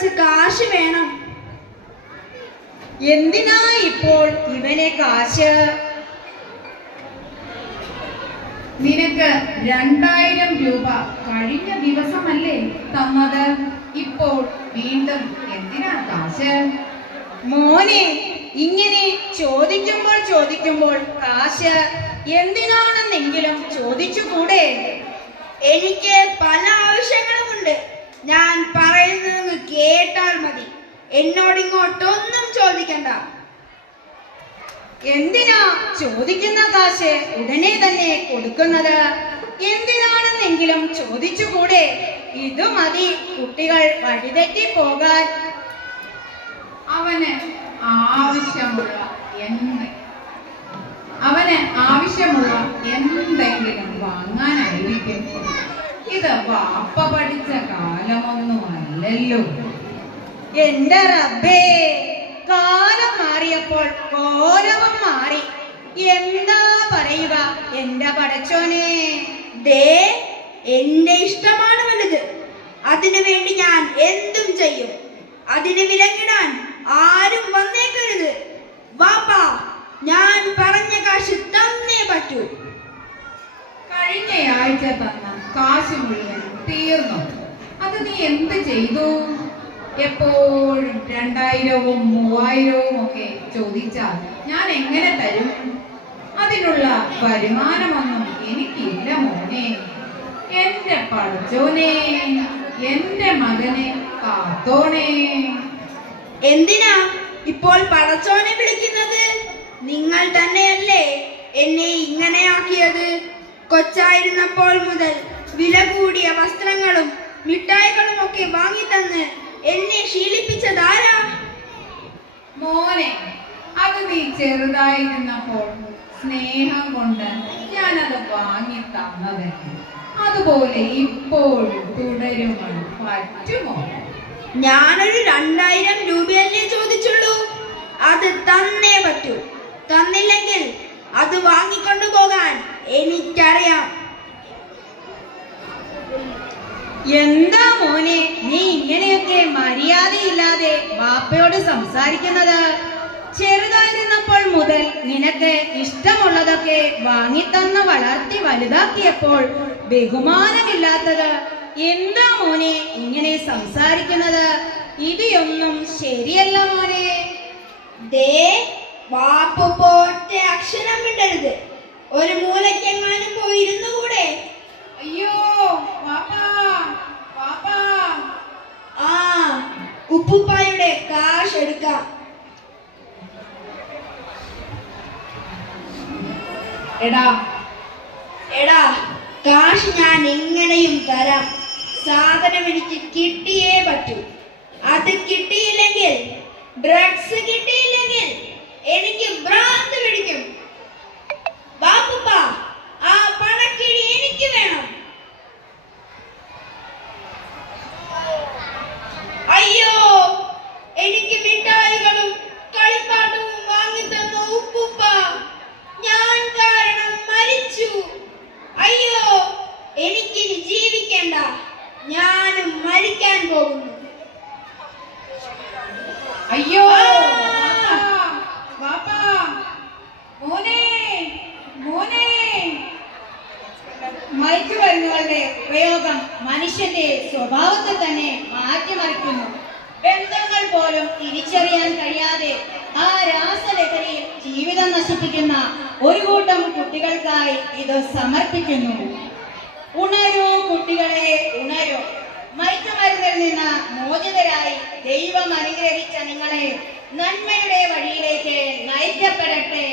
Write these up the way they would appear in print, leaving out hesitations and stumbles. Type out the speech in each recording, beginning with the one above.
കുറച്ച് കാശ് വേണം. എന്തിനാ ഇപ്പോൾ ഇവനെ കാശ്? നിനക്ക് 2000 രൂപ കഴിഞ്ഞ ദിവസമല്ലേ തന്നത്? ഇപ്പോൾ വീണ്ടും എന്തിനാ കാശ്? മോനെ, ഇങ്ങനെ ചോദിക്കുമ്പോൾ കാശ് എന്തിനാണെന്നെങ്കിലും ചോദിച്ചുകൂടെ? എനിക്ക് പല ആവശ്യങ്ങളുമുണ്ട്. ഞാൻ പറയുന്നത് കേട്ടാൽ മതി. എന്നോടിങ്ങോട്ടൊന്നും ചോദിക്കണ്ട. എന്തിനാ ചോദിക്കുന്ന കാശ് ഉടനെ തന്നെ കൊടുക്കുന്നത്? എന്തിനാണെന്നെങ്കിലും ചോദിച്ചുകൂടെ? ഇത് മതി കുട്ടികൾ വഴിതെറ്റി പോകാൻ. അവന് ആവശ്യമുള്ള എന്തെങ്കിലും വാങ്ങാനായിരിക്കും. ഇത് വാപ്പ പഠിച്ച കാലമൊന്നും അല്ലല്ലോ. എന്റെ റബ്ബേ, കാലം മാറിയപ്പോൾ കോലവും മാറി. എന്താ പറയുക എന്റെ പടച്ചോനെ? ദേ, എന്റെ ഇഷ്ടമാണ് വലുത്. അതിനു വേണ്ടി ഞാൻ എന്തും ചെയ്യും. അതിന് വിലങ്ങിടാൻ ആരും വന്നേക്കരുത്. വാപ്പാ, ഞാൻ പറഞ്ഞ കാശ് തന്നേ പറ്റൂ. കഴിഞ്ഞ ആഴ്ച തന്ന കാശ് മുഴുവൻ തീർന്നു. അത് നീ എന്ത് ചെയ്തു? എപ്പോഴും 2000-ഉം 3000-ഉം ഒക്കെ ചോദിച്ചാൽ ഞാൻ എങ്ങനെ തരും? അതിനുള്ള വരുമാനമൊന്നും എനിക്കില്ല മോനെ. എന്റെ പടച്ചോനെ, എന്റെ മകനെ കാത്തോണേ. എന്തിനാ ഇപ്പോൾ പടച്ചോനെ വിളിക്കുന്നത്? നിങ്ങൾ തന്നെയല്ലേ എന്നെ ഇങ്ങനെയാക്കിയത്? കൊച്ചായിരുന്നപ്പോൾ മുതൽ വില കൂടിയ വസ്ത്രങ്ങളും മിഠായികളും ഒക്കെ വാങ്ങിത്തന്ന് എന്നെ ശീലിപ്പിച്ചതാരാ? മോനെ, അത് നീ ചെറുതായിരുന്നപ്പോൾ സ്നേഹം കൊണ്ട് ഞാനത് വാങ്ങി തന്നതല്ലേ. അതുപോലെ ഇപ്പോഴും തുടരുവാൻ പറ്റുമോ? ഞാനൊരു 2000 രൂപയല്ലേ ചോദിച്ചുള്ളൂ. അത് തന്നേ പറ്റൂ. തന്നില്ലെങ്കിൽ അത് വാങ്ങിക്കൊണ്ടു പോകാൻ എനിക്കറിയാം. എന്താ മോനെ നീ ഇങ്ങനെയൊക്കെ മര്യാദയില്ലാതെ വാപ്പയോട് സംസാരിക്കുന്നത്? ചെറുതായിരുന്നപ്പോൾ മുതൽ നിനക്ക് ഇഷ്ടമുള്ളതൊക്കെ വാങ്ങിത്തന്ന് വളർത്തി വലുതാക്കിയപ്പോൾ ബഹുമാനമില്ലാത്തത് എന്താ മോനെ ഇങ്ങനെ സംസാരിക്കുന്നത്? ഇതൊന്നും ശരിയല്ല മോനെ. ദേ, വാപ്പ് പോറ്റ അക്ഷരം മിണ്ടരുത്. ഒരു മൂലക്കെങ്ങാനും പോയിരുന്നു കൂടെ. അയ്യോ വാപ്പാ, വാപ്പാ. ആ, ഉപ്പുപ്പായുടെ കാശ് എടുക്കാം. എടാ, കാശ് ഞാൻ എങ്ങനെയും തരാം. സാധനം എനിക്ക് കിട്ടിയേ പറ്റൂ. അത് കിട്ടിയില്ലെങ്കിൽ, ഡ്രഗ്സ് കിട്ടിയില്ലെങ്കിൽ എനിക്ക് ഭ്രാന്ത് പിടിക്കും. ബാപ്പുപ്പ, ആ പണക്കിഴി എനിക്ക് വേണം. അയ്യോ, എനിക്ക് മിഠായികളും കളിപ്പാട്ടവും വാങ്ങിത്തന്ന ഉപ്പുപ്പ ഞാൻ കാരണം മരിച്ചു. അയ്യോ, എനിക്കിനി ജീവിക്കേണ്ട. ഞാനും മരിക്കാൻ പോകുന്നു. അയ്യോ വാപ്പാ, മോനെ, മോനെ. മയക്കുമരുന്നുകളുടെ ഉപയോഗം മനുഷ്യന്റെ സ്വഭാവത്തെ തന്നെ മാറ്റിമറിക്കുന്നു. ബന്ധങ്ങൾ പോലും തിരിച്ചറിയാൻ കഴിയാതെ ആ രാസലഹരിയിൽ ജീവിതം നശിപ്പിക്കുന്ന ഒരു കൂട്ടം കുട്ടികൾക്കായി ഇത് സമർപ്പിക്കുന്നു. ഉണരൂ കുട്ടികളെ, ഉണരൂ. മയക്കുമരുന്നിൽ നിന്ന് മോചിതരായി ദൈവം അനുഗ്രഹിച്ച നിങ്ങളെ നന്മയുടെ വഴിയിലേക്ക് നയിക്കപ്പെടട്ടെ.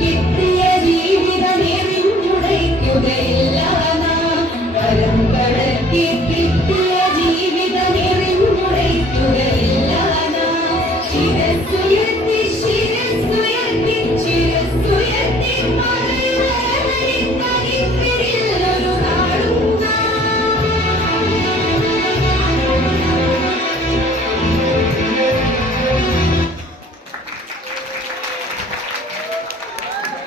കിട്ടിയ ജീവിതമേ ശിരസ്സുയർത്തി ശിരസ്സുയർത്തി പറയുവേദനിക്കാൻ